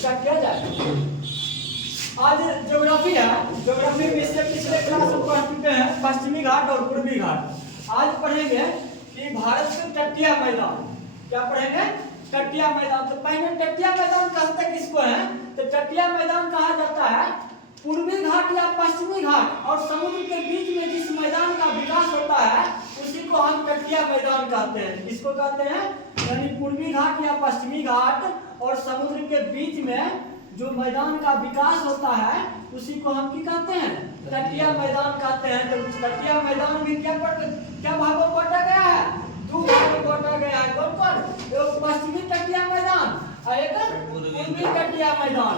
Start किया जाए। आज ज्योग्राफी है, ज्योग्राफी में इससे पिछले क्लास में पढ़ चुके हैं पश्चिमी घाट और पूर्वी घाट। आज पढ़ेंगे कि भारत के तटीय मैदान। क्या पढ़ेंगे? तटीय मैदान। तो पहले तटीय मैदान कहते किसको है? तो तटीय मैदान कहा जाता है पूर्वी घाट या पश्चिमी घाट और समुद्र के बीच में जिस मैदान का विकास होता है उसी को हम तटीय मैदान कहते हैं। किसको कहते हैं? यानी पूर्वी घाट या पश्चिमी घाट और समुद्र के बीच में जो मैदान का विकास होता है उसी को हम क्या कहते हैं? तटीय मैदान कहते हैं। तो तटीय मैदान में क्या भागों में बांटा गया है? दो भागों में बांटा गया है। कौन कौन? एक पश्चिमी तटीय मैदान और एक पूर्वी तटीय मैदान।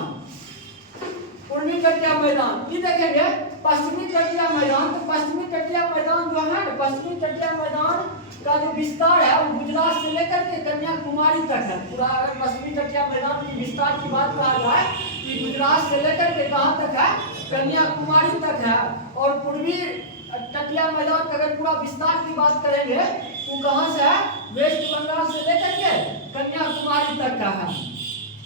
पूर्वी तटीय मैदान ये देखेंगे पश्चिमी तटीय मैदान। तो पश्चिमी तटीय मैदान जो है, पश्चिमी तटीय मैदान का जो विस्तार है वो गुजरात से लेकर के कन्याकुमारी तक है। पूरा अगर पश्चिमी तटीय मैदान की विस्तार की बात कहा जाए कि गुजरात से लेकर के कहाँ तक है? कन्याकुमारी तक है। और पूर्वी तटीय मैदान का अगर पूरा विस्तार की बात करेंगे तो कहाँ से है? वेस्ट बंगाल से लेकर के कन्याकुमारी तक का है।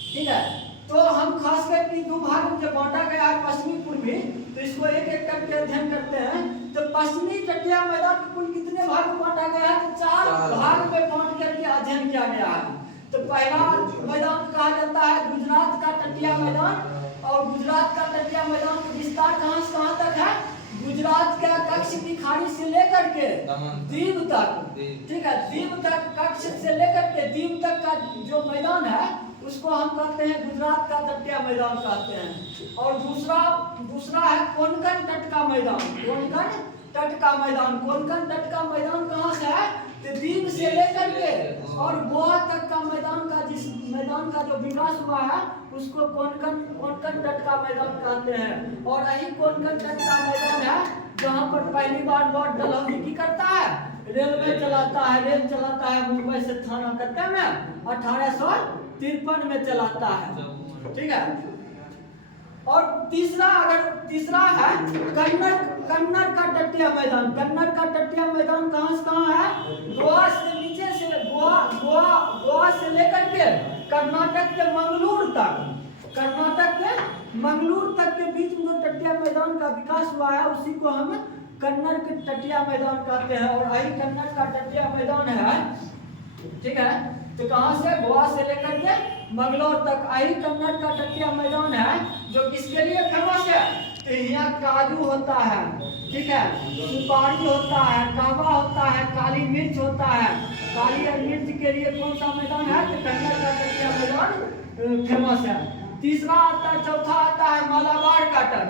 ठीक है, तो हम खास करके दो भाग में जब बांटा गया है पश्चिमी पूर्वी, तो इसको एक एक करके अध्ययन करते हैं। तो पश्चिमी तटीय मैदान के कुल कितने भाग में बांटा गया है? तो 4 भाग में बांट करके अध्ययन किया गया है। तो पहला मैदान कहा जाता है गुजरात का तटीय मैदान। और गुजरात का तटीय मैदान का विस्तार कहाँ से कहाँ तक है? गुजरात के कच्छ की खाड़ी से लेकर के दीव तक। ठीक है, दीव तक, कच्छ से लेकर के दीव तक का जो मैदान है उसको हम कहते हैं गुजरात का तटीय मैदान कहते हैं। और दूसरा है कोंकण तट का मैदान। कोंकण तट का मैदान, कोंकण तट का मैदान कहाँ से है? तो दीव से लेकर के और गोवा तक का मैदान का, जिस मैदान का जो विकास हुआ है उसको कोंकण तट का मैदान कहते हैं। और यही कोंकण तट का मैदान है जहाँ पर पहली बार लॉर्ड डलहौजी की करता है? रेलवे चलाता है। रेल चलाता है मुंबई से थाना कत्ते में 1853 में चलाता है। ठीक है, और तीसरा है कन्नड़ का तटीय मैदान। कन्नड़ का तटीय मैदान कहाँ से कहाँ है? गोवा से नीचे से गोवा से लेकर के कर्नाटक के मंगलूर तक के बीच में जो तटीय मैदान का विकास हुआ है उसी को हम कन्नड़ के तटीय मैदान कहते हैं। और यही कन्नड़ का तटीय मैदान है। ठीक है, तो कहाँ से? गोवा से लेकर के मंगलौर तक यही कन्नड़ का तटीय मैदान है जो किसके लिए फेमस है? तो यहाँ काजू होता है, ठीक है, सुपारी होता है, कावा होता है, काली मिर्च होता है। काली और मिर्च के लिए कौन सा मैदान है? तो कन्नड़ का तटीय मैदान फेमस है। तीसरा आता है, चौथा आता है मालाबार का तट।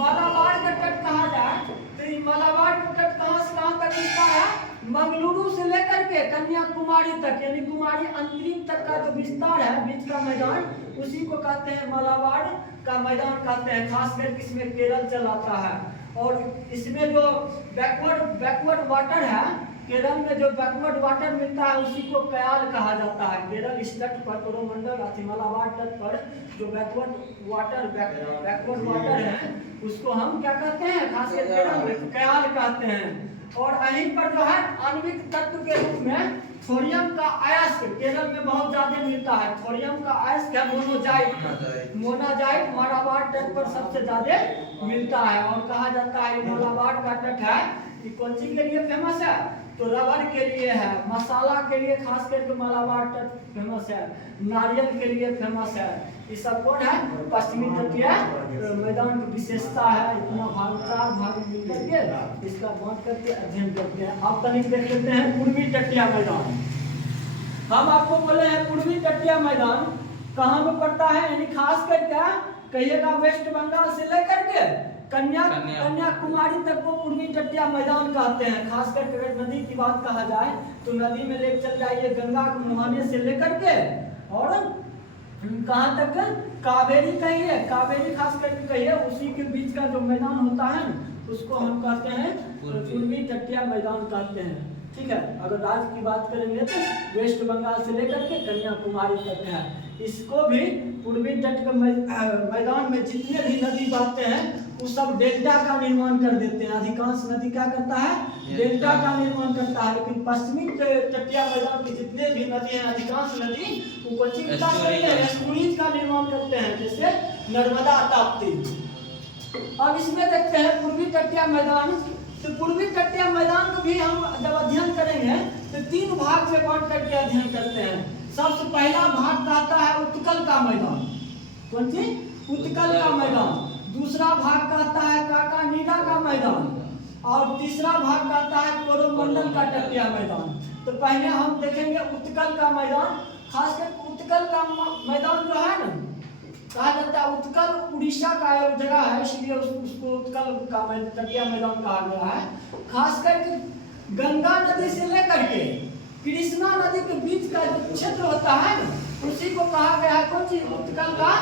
मालाबार का तट कहा जाए तो मालाबार का तट कहाँ से कहाँ तक दिखता है? मंगलुरु से लेकर के कन्याकुमारी तक, यानी कुमारी अंतरिम तक का जो विस्तार है बीच का मैदान उसी को कहते हैं मालाबार का मैदान कहते हैं। खास करके इसमें केरल चलाता है। और इसमें जो बैकवर्ड वाटर है, केरल में जो बैकवर्ड वाटर मिलता है उसी को कयाल कहा जाता है। केरल इस तट पर कोरोमंडल मालाबार तट पर जो बैकवर्ड वाटर है उसको हम क्या कहते हैं? खास करके केरल में कयाल कहते हैं। और यहीं पर जो है आणविक तत्व के रूप में थोरियम का अयस्क केरल में बहुत ज्यादा मिलता है। थोरियम का अयस्क है मोनाजाइट मालाबार तट पर सबसे ज्यादा मिलता है। और कहा जाता है मालाबार का तट है कि कौन सी के लिए फेमस है? तो रबर के लिए है, मसाला के लिए खास करके मालाबार तट फेमस है, नारियल के लिए फेमस है। ये सब कौन है? पश्चिमी तटीय मैदान की विशेषता है। इतना भाग 4 भाग मिल करके इसका बांट करके अध्ययन करते हैं। अब तनिक देख लेते हैं पूर्वी तटीय मैदान। हम आपको बोले हैं पूर्वी तटीय मैदान कहाँ में पड़ता है? यानी खास करके कहिएगा वेस्ट बंगाल से लेकर के कन्याकुमारी तक को पूर्वी तटीय मैदान कहते हैं। खास करके अगर नदी की बात कहा जाए तो नदी में ले चल जाइए गंगा के मुहाने से लेकर के और कहाँ तक? कावेरी कहिए, कावेरी खास करके कहिए, उसी के बीच का जो मैदान होता है उसको हम कहते हैं पूर्वी तटीय मैदान कहते हैं। ठीक है, अगर राज्य की बात करेंगे तो वेस्ट बंगाल से लेकर के कन्याकुमारी तक है। इसको भी पूर्वी तट के मैदान में जितने भी नदी बहते हैं वो सब डेल्टा का निर्माण कर देते हैं। अधिकांश नदी क्या करता है? डेल्टा का निर्माण करता है। लेकिन पश्चिमी तटीय मैदान के जितने भी नदी हैं अधिकांश नदी वो एस्टुरीज का निर्माण इस्तेमाल करते हैं, जैसे नर्मदा, ताप्ती। अब इसमें देखते हैं पूर्वी तटीय मैदान। तो पूर्वी तटीय मैदान को भी हम जब अध्ययन करेंगे तो 3 भाग में बांट करके अध्ययन करते हैं। सबसे पहला भाग कहता है उत्कल का मैदान। कौन सी? उत्कल का मैदान। दूसरा भाग कहता है काकानीडा का मैदान, और तीसरा भाग कहता है कोरोमंडल का तटीय मैदान। तो पहले हम देखेंगे उत्कल का मैदान। खासकर उत्कल का मैदान जो है ना, कहा जाता है उत्कल उड़ीसा का एक जगह है, इसलिए उसको उत्कल का तटीय मैदान कहा गया है। खास करके गंगा नदी से लेकर के कृष्णा नदी के बीच का जो क्षेत्र होता है ना, उसी को कहा गया है कौन सी? उत्कल का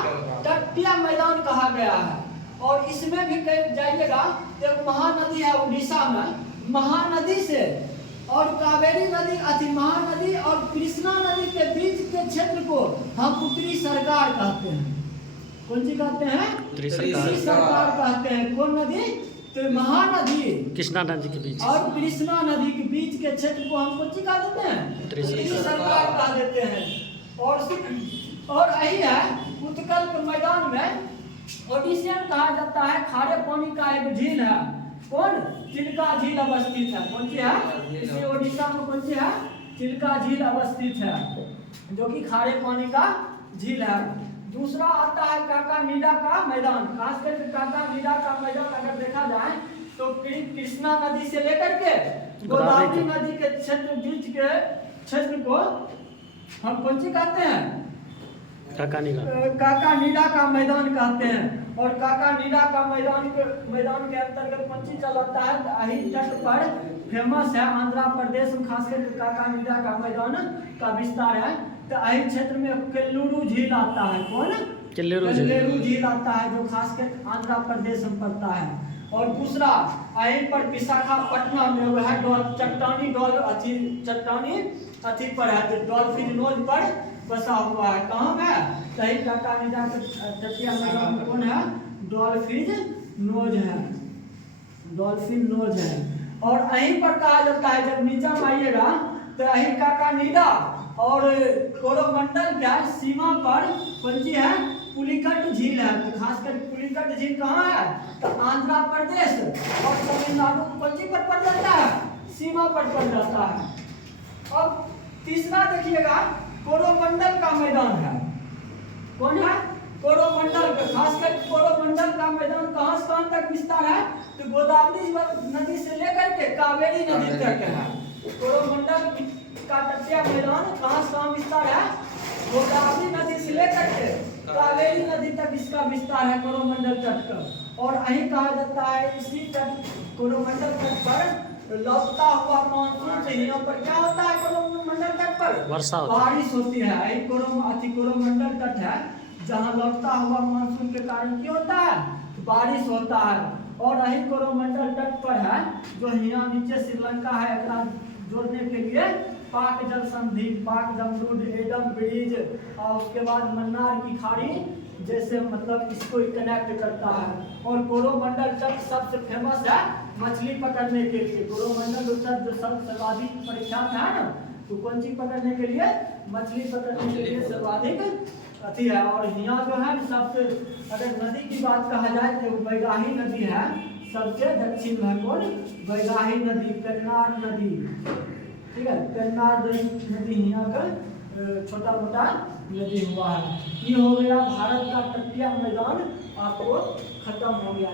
तटीय मैदान कहा गया है। और इसमें भी जाइएगा, एक महानदी है उड़ीसा में, महानदी से और कावेरी नदी, अति महानदी और कृष्णा नदी के बीच के क्षेत्र को हम उत्तरी सरकार कहते हैं। कौन सी कहते हैं? उत्तरी सरकार कहते हैं। कौन नदी? तो महानदी कृष्णा नदी के बीच और कृष्णा नदी के बीच के क्षेत्र को हम कौन सी कह देते हैं? उत्तरी सरकार कह देते हैं। और यही है उत्कल के मैदान में ओडिशियन कहा जाता है। खारे पानी का एक झील है। कौन? चिल्का झील अवस्थित है। कौन सी है? इसे ओडिशा में कौन सी है? चिल्का झील अवस्थित है, जो कि खारे पानी का झील है। दूसरा आता है काकानीडा का मैदान। खास करके काकानीडा का मैदान अगर देखा जाए तो कृष्णा नदी से लेकर के गोदावरी नदी के क्षेत्र बीच के क्षेत्र को हम कौन सी कहते हैं? काकानीडा का मैदान कहते हैं। और काकानीडा का मैदान के अंतर्गत कौन सी चलाता है? अही तट पर फेमस है आंध्र प्रदेश में, खास करके काकानीडा का मैदान का विस्तार है। तो अही क्षेत्र में केल्लूरू झील आता है। कौन? केल्लूरू झील आता है, जो खासकर आंध्र प्रदेश में पड़ता है। और दूसरा अही पर विशाखापट्टनम में वो है चट्टानी पर है, जो डॉल्फिन नोज पर बसा हुआ है। कहाँ में? सही काकानीडा के तटीय मैदान में कौन है? डॉल्फिन नोज है। डॉल्फिन नोज है। और यहीं पर कहा जाता है, जब नीचा में आइएगा तो यही काकानीडा और कोरोमंडल क्या सीमा पर कौन सी है? पुलिकट झील है। तो खासकर पुलिकट झील कहाँ है? तो आंध्र प्रदेश और तमिलनाडु कौन सी पर पड़ जाता है? सीमा पर पड़ जाता है। अब तीसरा देखिएगा कोरोमंडल का मैदान है। कौन है? कोरोमंडल का। खासकर कोरोमंडल का मैदान कहाँ से कहाँ तक विस्तार है? तो गोदावरी नदी से लेकर के कावेरी नदी तक है। कोरोमंडल का तटीय मैदान कहाँ से कहाँ विस्तार है? गोदावरी नदी से लेकर के कावेरी नदी तक इसका विस्तार है, कोरोमंडल तट का। और यही कहा जाता है इसी तट कोरोमंडल तट पर लौटता हुआ मानसून से यहाँ पर क्या होता है? कोरोमंडल तट पर वर्षा बारिश होती है। यही कोरोमंडल तट है, जहाँ लौटता हुआ मानसून के कारण क्या होता है? बारिश होता है। और यही कोरोमंडल तट पर है, जो यहाँ नीचे श्रीलंका है, जोड़ने के लिए पाक जल संधि, पाक जमरूद, एडम ब्रिज और उसके बाद मन्नार की खाड़ी जैसे मतलब इसको कनेक्ट करता है। और कोरोमंडल तट सबसे फेमस है मछली पकड़ने के लिए। कोरोमंडल तट जो सर्वाधिक प्रख्यात है ना, तो कौन सी पकड़ने के लिए? मछली पकड़ने के लिए सर्वाधिक अति है। और यहाँ जो है सबसे, अगर नदी की बात कहा जाए तो बैगाही नदी है सबसे दक्षिण में। कौन? बैगाही नदी, पेन्नार नदी। ठीक है, पेन्नार नदी यहाँ का छोटा मोटा नदी हुआ है। ये हो गया भारत का तटीय मैदान, आपको खत्म हो गया।